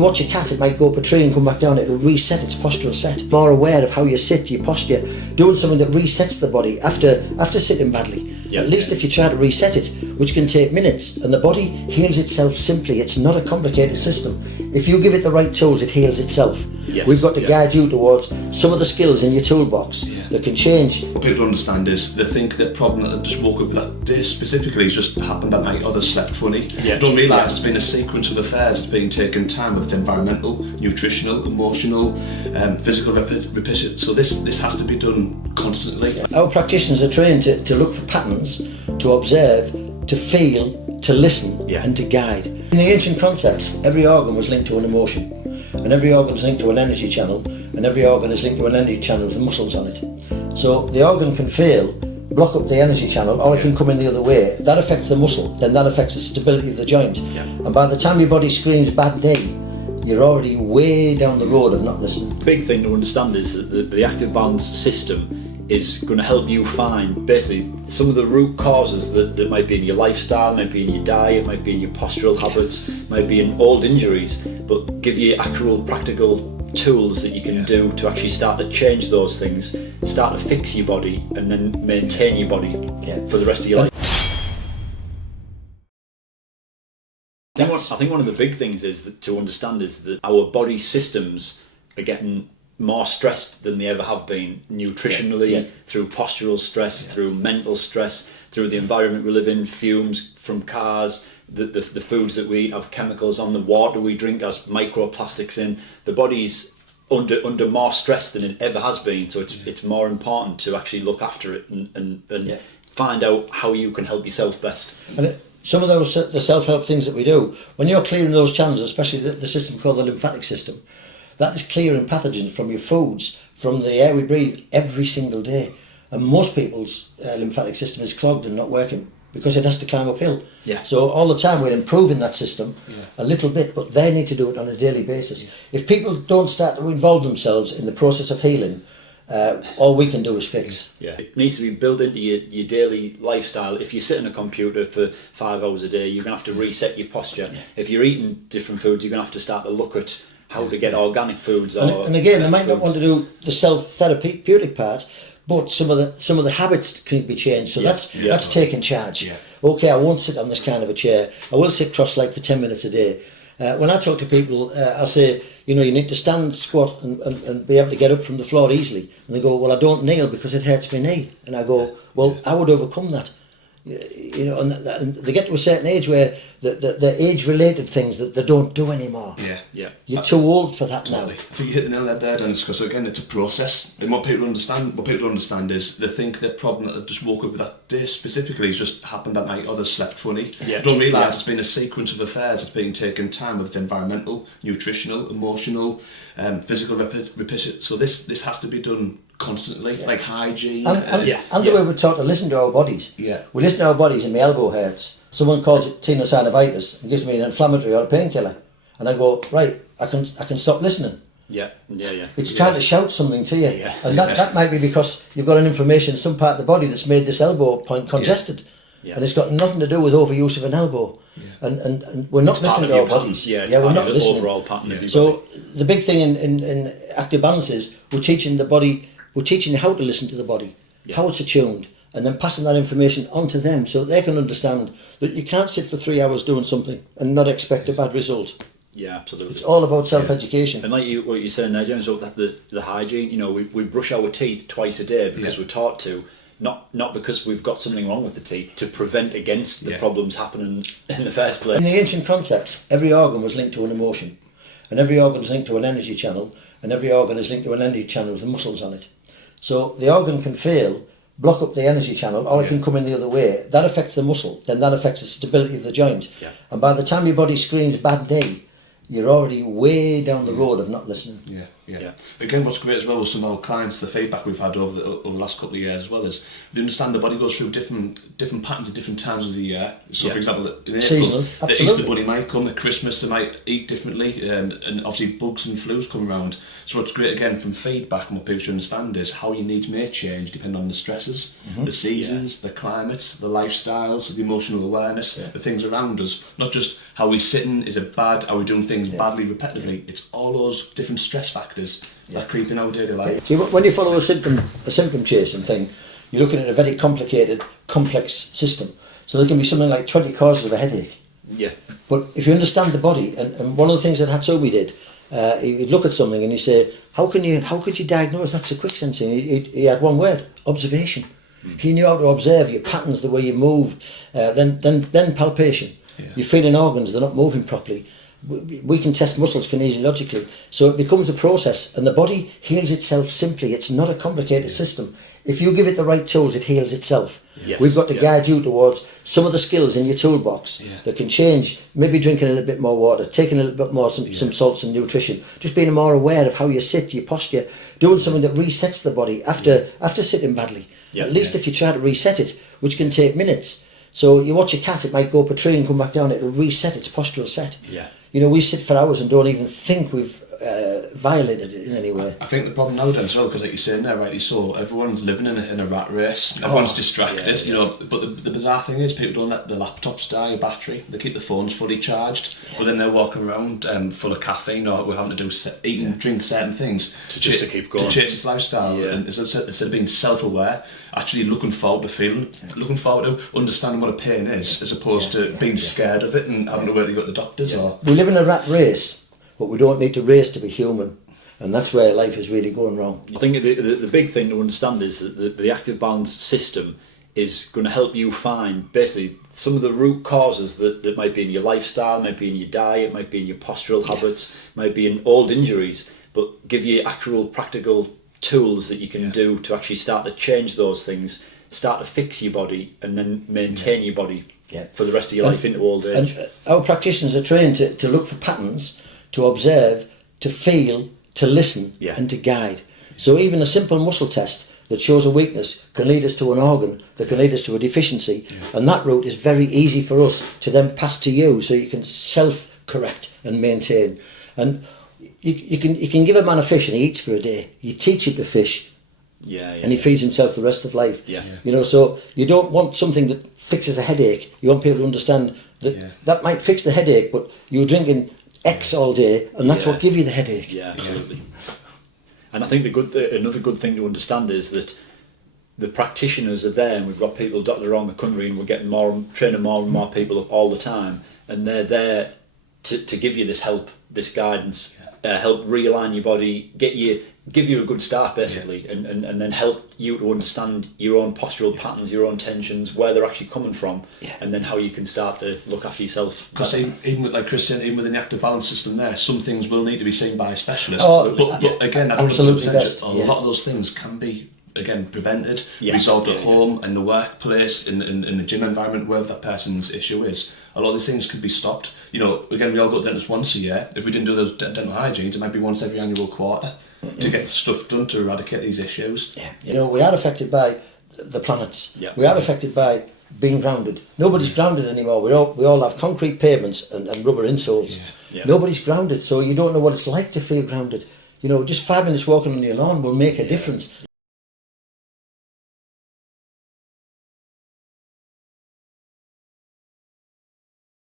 Watch a cat, it might go up a tree and come back down, it'll reset its postural set. More aware of how you sit, your posture, doing something that resets the body after sitting badly. At least if you try to reset it, which can take minutes, and the body heals itself simply. It's not a complicated system. If you give it the right tools, it heals itself. We've got to guide you towards some of the skills in your toolbox that can change. What people don't understand is they think the problem that they just woke up with that day specifically has just happened that night, or they slept funny. They don't realise it's been a sequence of affairs. It's been taking time with its environmental, nutritional, emotional, physical repetition. So this has to be done constantly. Our practitioners are trained to look for patterns, to observe, to feel, to listen and to guide. In the ancient concepts, every organ was linked to an emotion. And every organ is linked to an energy channel, and every organ is linked to an energy channel with the muscles on it. So the organ can fail, block up the energy channel, or it can come in the other way. That affects the muscle, then that affects the stability of the joint. And by the time your body screams bad knee, you're already way down the road of not listening. The big thing to understand is that the active balance system is going to help you find basically some of the root causes that might be in your lifestyle, might be in your diet, might be in your postural habits, might be in old injuries, but give you actual practical tools that you can do to actually start to change those things, start to fix your body, and then maintain your body for the rest of your life. I think one of the big things is to understand is that our body systems are getting more stressed than they ever have been, nutritionally, through postural stress, through mental stress, through the environment we live in, fumes from cars, the foods that we eat have chemicals on, the water we drink has microplastics in. The body's under more stress than it ever has been, so it's more important to actually look after it and find out how you can help yourself best. And some of those the self-help things that we do, when you're clearing those channels, especially the system called the lymphatic system, that is clearing pathogens from your foods, from the air we breathe every single day. And most people's lymphatic system is clogged and not working because it has to climb uphill. So all the time we're improving that system a little bit, but they need to do it on a daily basis. If people don't start to involve themselves in the process of healing, all we can do is fix. It needs to be built into your daily lifestyle. If you sit on a computer for 5 hours a day, you're going to have to reset your posture. If you're eating different foods, you're going to have to start to look at how to get organic foods. And again, they might not want to do the self-therapeutic part, but some of the habits can be changed. So that's taking charge. Okay, I won't sit on this kind of a chair. I will sit cross-legged for 10 minutes a day. When I talk to people, I say, you need to stand, squat, and be able to get up from the floor easily. And they go, well, I don't kneel because it hurts my knee. And I go, well, I would overcome that. And they get to a certain age where the age-related things that they don't do anymore. You're too old for that now. I think you hit the nail on the head there, Dennis, because again, it's a process. And what people don't understand is they think the problem that they just woke up with that day specifically has just happened that night, or they slept funny. They don't realise it's been a sequence of affairs. It's been taking time with its environmental, nutritional, emotional, physical repetition. So this has to be done constantly, like hygiene. And the way we're taught to listen to our bodies. We listen to our bodies, and my elbow hurts. Someone calls it tenosynovitis and gives me an inflammatory or a painkiller, and I go, right, I can stop listening. It's trying to shout something to you, and that might be because you've got an inflammation in some part of the body that's made this elbow point congested, and it's got nothing to do with overuse of an elbow. And we're not listening to our bodies. We're not listening. Overall pattern of your so body. The big thing in active balance is we're teaching the body. We're teaching how to listen to the body, how it's attuned, and then passing that information on to them so that they can understand that you can't sit for 3 hours doing something and not expect a bad result. Absolutely. It's all about self-education. And like what you're saying there, James, about the hygiene, we brush our teeth twice a day because we're taught to, not because we've got something wrong with the teeth, to prevent against the problems happening in the first place. In the ancient concepts, every organ was linked to an emotion, and every organ is linked to an energy channel, and every organ is linked to an energy channel with the muscles on it. So the organ can fail, block up the energy channel, or it can come in the other way. That affects the muscle, then that affects the stability of the joint. And by the time your body screams bad knee, you're already way down the road of not listening. Yeah. Again, what's great as well with some of our clients, the feedback we've had over the last couple of years as well is we understand the body goes through different patterns at different times of the year. So, for example, in April, the Easter Bunny might come. At Christmas, they might eat differently, and obviously bugs and flus come around. So, what's great again from feedback and what people should understand is how your needs may change depending on the stresses, the seasons, the climates, the lifestyles, the emotional awareness, the things around us. Not just how we sitting, is it bad? Are we doing things badly repetitively? It's all those different stress factors that creep in our daily life. See, when you follow a symptom chasing thing, you're looking at a very complicated, complex system. So there can be something like 20 causes of a headache. Yeah. But if you understand the body, and one of the things that Hatsumi did, he'd look at something and he'd say, how could you diagnose that so quick, Sensei? He had one word: observation. He knew how to observe your patterns, the way you moved, then palpation. You're feeling organs, they're not moving properly. We can test muscles kinesiologically. So it becomes a process, and the body heals itself simply. It's not a complicated system. If you give it the right tools, it heals itself. Yes. We've got to guide you towards some of the skills in your toolbox that can change. Maybe drinking a little bit more water, taking a little bit more some salts and nutrition, just being more aware of how you sit, your posture, doing something that resets the body after sitting badly. At least if you try to reset it, which can take minutes. So you watch a cat, it might go up a tree and come back down, it'll reset its postural set. Yeah. You know, we sit for hours and don't even think we've violated it in any way. I think the problem nowadays as well, because like you're saying there, rightly so, everyone's living in a rat race, everyone's distracted, you know, but the bizarre thing is people don't let the laptops die of battery, they keep the phones fully charged, but then they're walking around full of caffeine, or we're having to eat and drink certain things to keep going, to chase this lifestyle, and instead of being self-aware, actually looking forward to understanding what a pain is, as opposed to being scared of it and having to wait to go to the doctors. Or we live in a rat race, but we don't need to race to be human, and that's where life is really going wrong. I think the big thing to understand is that the active balance system is going to help you find basically some of the root causes that might be in your lifestyle, might be in your diet, might be in your postural habits, might be in old injuries, but give you actual practical tools that you can do to actually start to change those things, start to fix your body, and then maintain your body for the rest of your life into old age. And our practitioners are trained to look for patterns, to observe, to feel, to listen, and to guide. So even a simple muscle test that shows a weakness can lead us to an organ that can lead us to a deficiency, and that route is very easy for us to then pass to you, so you can self-correct and maintain. And you can give a man a fish and he eats for a day. You teach him to fish, and he feeds himself the rest of life. You know, so you don't want something that fixes a headache. You want people to understand that that might fix the headache, but you're drinking X all day, and that's what gives you the headache. Yeah, absolutely. And I think another good thing to understand is that the practitioners are there, and we've got people dotted around the country, and we're getting training more and more people up all the time, and they're there to give you this help, this guidance, help realign your body, give you a good start basically, and then help you to understand your own postural patterns, your own tensions, where they're actually coming from, and then how you can start to look after yourself. Because even with, like Chris said, even within the active balance system there, some things will need to be seen by a specialist. But again, I don't know, a lot of those things can be again prevented, resolved at home, in the workplace, in the gym environment, wherever that person's issue is. A lot of these things could be stopped. You know, again, we all go to the dentist once a year. If we didn't do those dental hygienes, it might be once every annual quarter to get stuff done to eradicate these issues. You know, we are affected by the planets. We are affected by being grounded. Nobody's grounded anymore. We all have concrete pavements and rubber insoles. Nobody's grounded, so you don't know what it's like to feel grounded. You know, just 5 minutes walking on your lawn will make a difference.